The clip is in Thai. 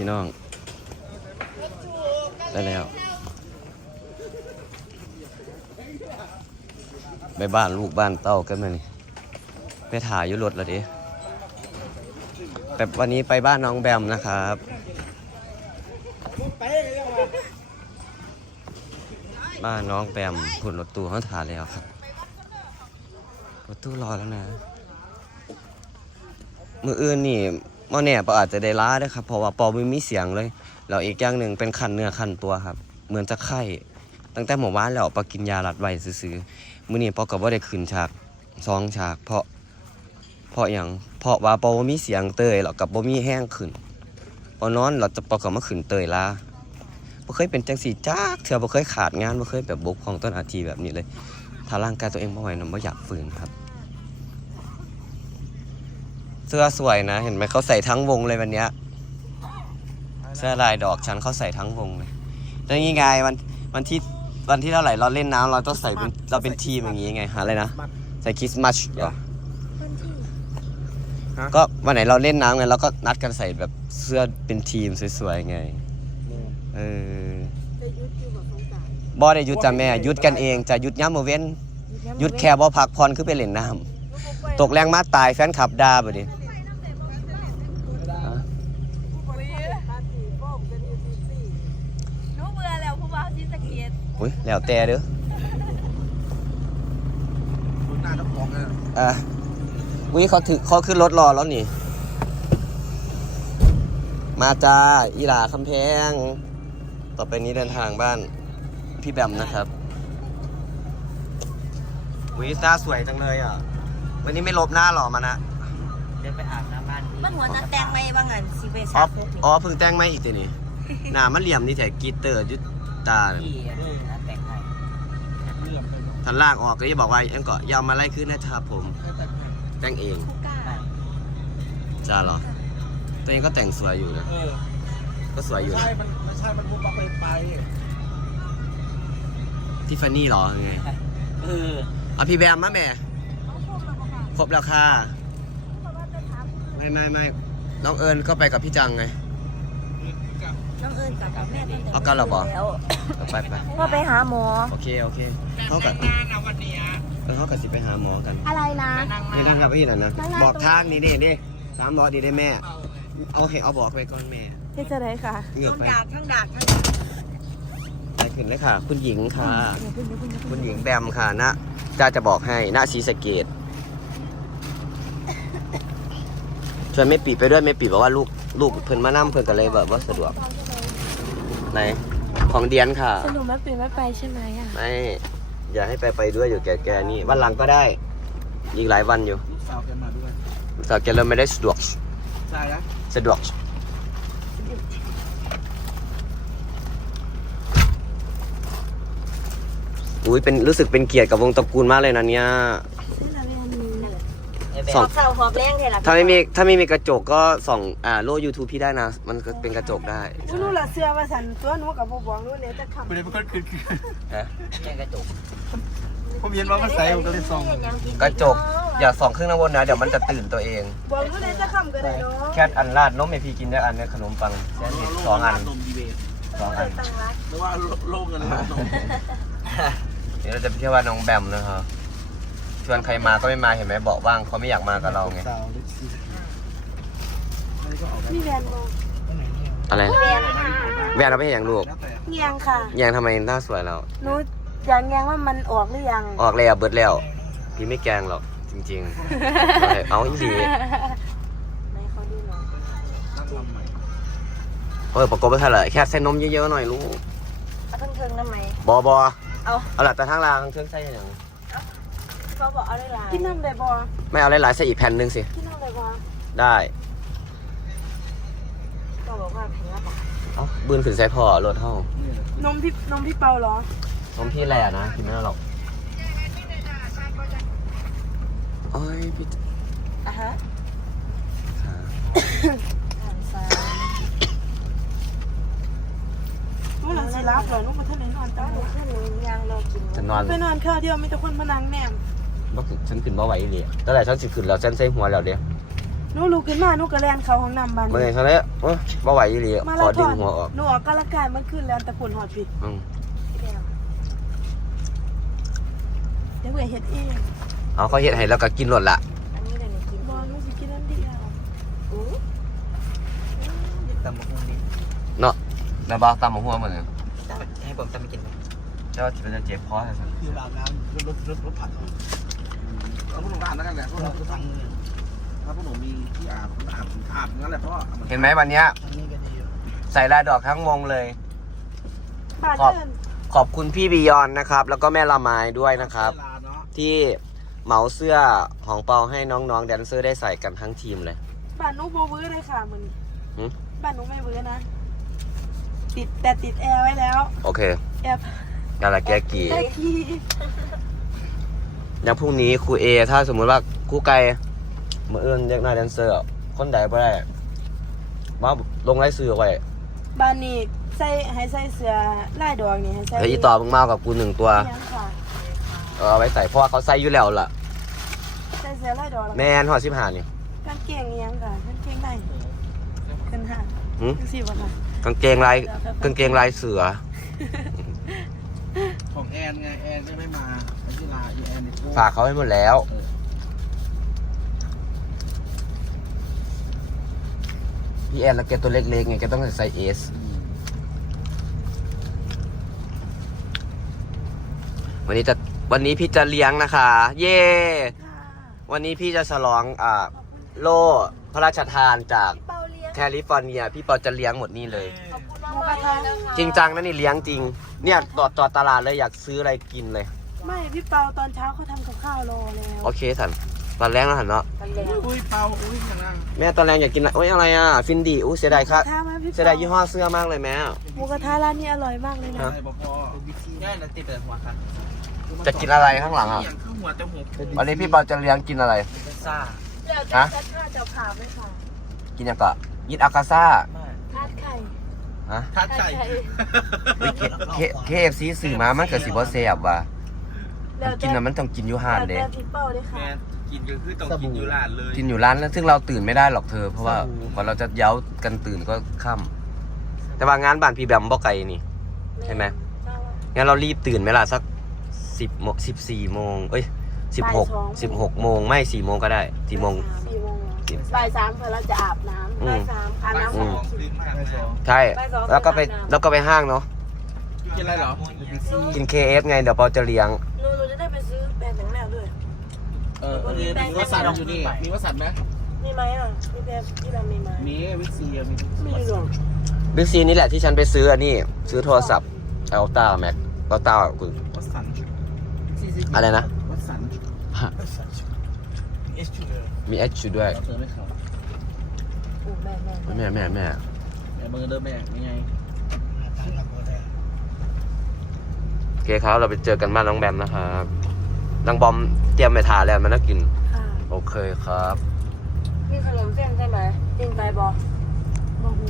พี่น้อง ได้แล้วไปบ้านลูกบ้านเต้ากันมานี่ไปถ่ายยู่รถแล้วดิแบบวันนี้ไปบ้านน้องแบมนะครับบ้านน้องแบมผุนรถตู้เขาถ่ายแล้วครับรถตู้รอแล้วนะ มืออื่นนี่ มอแน่ปออาจจะได้ล้าด้วยครับเพราะว่าปอไม่มีเสียงเลยแล้วอีกอย่างหนึ่งเป็นคันเนื้อคันตัวครับ เหมือนจะไข้ตั้งแต่หมู่บ้านแล้วปอกินยาลัดไว้ซื้อๆมื้อนี้ปอก็บ่ได้ขึ้นฉากสองฉาก เพราะ เพราะอย่างเพราะว่าปอบ่มีเสียงเตยแล้วกับบ่มีแห้งขึ้นปอนอนเราจะปอก็มาขึ้นเตยล้าบ่เคยเป็นจังสีจักเถื่อบ่เคยขาดงานบ่เคยแบบบกพร่องต้นอาทีแบบนี้เลยถ้าร่างกายตัวเองบ่ไหวนะบ่อยากฝืนครับ เสื้อสวยนะ เห็นไหมเขาใส่ทั้งวงเลยวันเนี้ยเสื้อลายดอกฉันเขาใส่ทั้งวงเลยแล้วนี่ไงวันวันที่วันที่เท่าไหร่เราเล่นน้ำเราต้องใส่เป็นเราเป็นทีมอย่างงี้ไงหาอะไรนะใส่คริสต์มาสเหรอก็วันไหนเราเล่นน้ำไงเราก็นัดกันใส่แบบเสื้อเป็นทีมสวยๆไง เออจะยุดอยู่กับสงสารบ่ได้หยุดจ้ะแม่หยุดกันเองจะหยุดย้ำมือเว้นหยุดแค่บ่พักผ่อนคือไปเล่นน้ำตกแรงมาตายแฟนคลับด่าบ่ดิ หนูเบื่อแล้วผู้บ่าวที่สะเก็ต อุ้ยแล้วแต่เด้อหน้าต้องฟ้องเลยอะวิเขาถือเขาขึ้นรถรอแล้วนี่ มาจ้าอีหลาคำแพง ต่อไปนี้เดินทางบ้านพี่แบมนะครับวิหน้าสวยจังเลยอะ วันนี้ไม่ลบหน้าหรอมานะเดินไปอาบน้ำบ้านมันหัวจะแต่งไม่บ้างอันสิไปอ๋ซาอคุกนี่อ๋อเพิ่งแต่งไม่อีกแต่นี่หน้ามันเหลี่ยมนี่แถกีเตอร์ยุด ตาน่ะพี่นะแต่งให้เลือมไปทันลากออกก็จะบอกว่ายังกาะยาวมาไล่ขึ้นนะครับผมแต่งเองคุกก้าจ้าเหรอ ตัวเองก็แต่งสวยอยู่นะ เออก็สวยอยู่ใช่ นะมันไม่ใช่ มันมุกบักไปไปทิฟฟานนี่เหรอยังไงเออเอาพี่แบมมาแม่เขาคบแล้วบ่ค่ะครบแล้วค่ะ เพราะว่าจะถามไม่ไม่ไม่น้องเอิญก็ไปกับพี่จังไง น้องเอิญกับกับแม่ตั้งแต่เอากันเหรอบ่แล้วไปไปว่าไปหาหมอ โอเคโอเคเขากับเออเขากับสิไปหาหมอกันอะไรนะ นี่นั่งกับพี่น่ะนะนั่งๆ บอกทางนี่นี่นี่สามร้อยดีได้แม่ เอาให้เอาบอกไปก่อนแม่ที่จะได้ค่ะเหงือกทั้งไปดากทั้งดากทั้งไปขึ้นเลยค่ะ คุณหญิงค่ะคุณหญิงแบมค่ะนะจ้าจะบอกให้หน้าชีสะเกตชวนไม่ปีไปด้วยไม่ปีบอกว่าลูกลูกเพิ่นมานั่เพิ่นก็เลยแบบว่าสะดวก ไหนของเดียนค่ะสรุปแม่ปีไม่ไปใช่ไหมอะ ไม่ อย่าให้ไปไปด้วยอยู่แก่แกนี่วันหลังก็ได้อีกหลายวันอยู่ลูกสาวแกมาด้วยแต่แกเลยไม่ได้สะดวกใช่นะสะดวกอุ้ยเป็นรู้สึกเป็นเกียรติกับวงตระกูลมากเลยนะเนี่ย สอง เสาหอบแรงเท่าไหร่ถ้าไม่มีถ้าไม่มีกระจกก็ส่องอ่าโล่ YouTube พี่ได้นะ มันก็เป็นกระจกได้รู้ละเสื้อว่าสันตัวหนูกับบ่บอกหนูเนี่ยจะขับไม่ได้เป็นคนคืนคืนฮะแกงกระจกผมเห็นว่ามันใส่ผมก็เลยส่องกระจกอย่าส่องเครื่องน้ำวนนะ เดี๋ยวมันจะตื่นตัวเอง บอกหนูเนี่ยจะขับก็ได้เนาะแค่อันราดนมให้พี่กินได้อันเนี้ขนมปังแซนด์วิชสองอันนมดีเบตสองอันตั้งรักหรือว่าโลกเงินนม เดี๋ยวเราจะไปเที่ยวว่านน้องแบมนะครับ ชวนใครมาก็ไม่มาเห็นไหมบอกว่างเขาไม่อยากมากับเราไงสาวเล็กซี่ไม่ก็ออกได้มีแวนบอกไหนเนี่ยอะไรแรงค่ะแวนเราไม่เห็นอย่างลูกแล้วแต่เงียงค่ะยังทำไมหน้าสวยแล้วหนูอยากเงียงว่ามันออกหรือยังออกแล้วเบิดแล้ว พี่ไม่แกล้งหรอกจริงๆ เอาเลยเอาอีหลีไม่เขาดูหน่อยตั้งลำใหม่เออประกบไปเท่าไหร่แค่ใส่นมเยอะๆหน่อยลูกเอาเพิ่งๆได้ไหมบอบอเอาเอาละแต่ทางล่างเครื่องใส่อย่าง เขาบอกเอาได้หลายกินน้ำได้บ่ไม่เอาหลายๆใส่อีกแผ่นหนึ่งสิ กินน้ำได้บ่ได้เขาบอกว่าแพงละบาทเอาบืนขึ้นใส่พอรถห้องนี่แหละนมพี่นมพี่เปาเหรอนมพี่แหล่นะกินไม่ได้หรอกโอ้ยพี่อะฮะขาทางซ้ายหนูหลังสิรับเหรอหนูบ่ทันได้นอนต้ตั้องงหนูขึ้นหนูยางรอกินฉันนอน ไปนอนข้าวเดียวมีแต่คนมานั่งแนม บ่ขึ้นฉันขึ้นบ่ไหวเลยตั้งแต่ฉันสิขึ้นแล้วฉันใส่หัวแล้วเด้หนูลุกขึ้นมาหนูก็แลนเข้าห้องน้ำบ้านเมื่อไงเขาเนี่ยโอ้ยบ่ไหวอีหลีมาขอลาธดึองนหัวออก หนูออกกำลังกายเมื่อคืนแลนแต่ผลหอดผิดอืมเดี๋ยวเบื่อเฮ็ดเองเอาเขาเฮ็ดให้แล้วก็กินหลดละอันนี้เลยหนูกินบ่หนูสิกินอันเดียวอู้ตำมะฮุ่งนี้เนาะแล้วบ่ตามหัวเหมือนกันให้ผมตำไปกินเจ้าจะเป็นเจ็บคอใช่ไหมคืออาบน้ำรถรถรถผัดเอา พวกหนูอาบแล้วกันแหละพวกเราทำถ้าพวกหนูมีที่อาบอาบอาบงั้นแหละเพราะว่าเห็นไหมวันเนี้ยทางนี้ก็ดีอยู่ใส่ลายดอกทั้งวงเลยบ้านขอบเอิ้นขอบคุณพี่บียอนนะครับ แล้วก็แม่ละไม้ด้วยนะครับ เวลาเนาะที่เหมาเสื้อของเปาให้น้องๆแดนเซอร์ได้ใส่กันทั้งทีมเลยบ้านหนูบ่เบื่อเลยค่ะมื้อนี้หึบ้านหนูไม่เบื่อนะ ติดแต่ติดแอร์ไว้แล้ว โอเคแอร์นั่นแหละแกกี่ได้ที่ อย่างพรุ่งนี้ครูเอถ้าสมมุติว่าครูไก่มาเอื้อนเรียกหน้าแดนเซอร์ คนใดบ่ได้มาลงไล่ซื้อไว้บ้านนี้ใส่ให้ใส่เสื้อลายดอกนี่ให้ใส่แล้วอีต่อมึงมากับกูหนึ่งตัวยังค่ะเอาไว้ใส่เพราะว่าเขาใส่อยู่แล้วล่ะ ใส่เสื้อลายดอกแล้วแมนหอสิบหานี่กางเกงยังค่ะกางเกงในกันห่างหึจังซี่บ่ค่ะกางเกงลายกางเกงลายเสือ ของแอนไง แอนก็ไม่มา ไปที่ลาอีแอนในตู้ฝากเขาให้หมดแล้วเออพี่แอนแล้วแกตัวเล็กๆไงแกต้องใส่ไซส์เอสอืมวันนี้จะวันนี้พี่จะเลี้ยงนะคะ เย่ค่ะวันนี้พี่จะฉลองอ่าโล่พระราชทานจากเปาเลี้ยงแคลิฟอร์เนีย พี่ปอจะเลี้ยงหมดนี่เลยขอบคุณมากๆเลยนะคะจริงจังนะนี่เลี้ยงจริง เนี่ยต่อต่อตลาดเลยอยากซื้ออะไรกินเลย ไม่พี่เปาตอนเช้าเขาทำกับข้าวรอแล้วโอเคสันตอนแรกนะหันเนาะมันแล้วอุ้ยเปาอุ้ยอย่างนั้นแม่ตอนแรกอยากกินอะไรโอ้ยอะไรอะฟินดีอู้เสียดายครับถ้ามาพี่เสียดายยี่ห้อเสื้อมากเลยแม่ หมูกระทะร้านนี้อร่อยมากเลยนะ ฮะ อะไรบ่พอง่ายนะติดแต่หัวครับจะกินอะไรข้างหลังอะ อย่างข้างหัวแต่หัววันนี้พี่ปอจะเลี้ยงกินอะไร ซ่าเดี๋ยวฮะจะค่าจะผ่าไหมคะกินยังก็ยิดอากาซ่าทาดไข่ ฮะทัดไก่เคเอฟซีสื่อมามันเกิดสิบ่เสียบว่ะ กินน่ะมันต้องกินอยู่ห้านเด้แต่พี่เปาเลยค่ะแม่กินก็คือต้องกินอยู่ร้านเลยกินอยู่ร้านแล้วซึ่งเราตื่นไม่ได้หรอกเธอ เพราะว่าสบู่ กว่าเราจะเย้ากันตื่นก็ค่ำแต่ว่างานบ้านพี่แบมบ่ไกลนี่ ใช่ไหม งั้นเรารีบตื่นไหมล่ะสักสิบโมสิบสี่โมงเอ้ยสิบหกสิบหกโมงไม่สี่โมงก็ได้สี่โมง สี่โมงเหรอสิบบ่ายสามเพื่อเราจะอาบน้ำอืม บ่ายสามอาบน้ำอืมดึงมากเลยใช่แล้วก็ไปแล้วก็ไปห้างเนาะ กินอะไรเหรอ กิน KF ไงเดี๋ยวปอจะเลี้ยง หนู เออมีมีวสันต์อยู่นี่ มีวสันต์ไหมมีไหมอะมีแบรนด์ที่เรามีไหมมีวิซีอะมีมีหรอบิ๊กซีนี่แหละที่ฉันไปซื้ออันนี้ ซื้อโทรศัพท์อัลต้าแม็กอัลต้าคุณวสันต์อะไรนะวสันต์เอชชูเลยมีเอชด้วยเธอไม่เขาอู้แม่แม่แม่แม่แม่แม่เบอร์เดิมแม่ยังไงโอเคครับเราไปเจอกันบ้านน้องแบมนะครับ นางบอมเตรียมไปทานแล้วมันน่ากิน ค่ะโอเคครับ มีขนมเส้นใช่ไหมกินไปบอกบ่หู